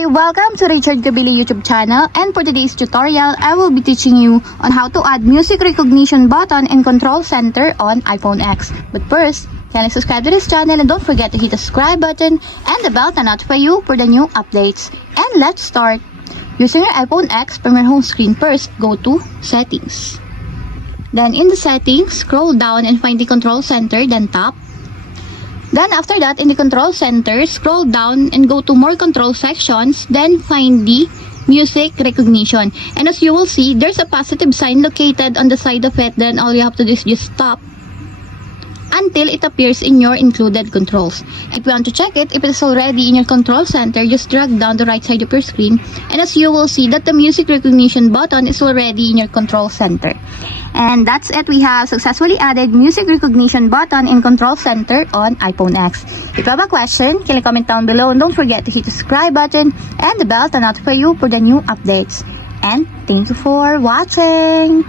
Hi! Welcome to Richard Kabili YouTube channel, and for today's tutorial, I will be teaching you on how to add music recognition button and control center on iPhone X. But first, kindly subscribe to this channel and don't forget to hit the subscribe button and the bell to notify you for the new updates. And let's start! Using your iPhone X from your home screen, first go to Settings. Then in the settings, scroll down and find the control center, then tap. Then after that, in the control center, scroll down and go to more control sections, then find the music recognition. And as you will see, there's a positive sign located on the side of it. Then all you have to do is just stop until it appears in your included controls. If you want to check it, if it is already in your control center, just drag down the right side of your screen. And as you will see that the music recognition button is already in your control center. And that's it. We have successfully added music recognition button in control center on iPhone X. If you have a question, can you comment down below, and don't forget to hit the subscribe button and the bell to notify you for the new updates. And thank you for watching.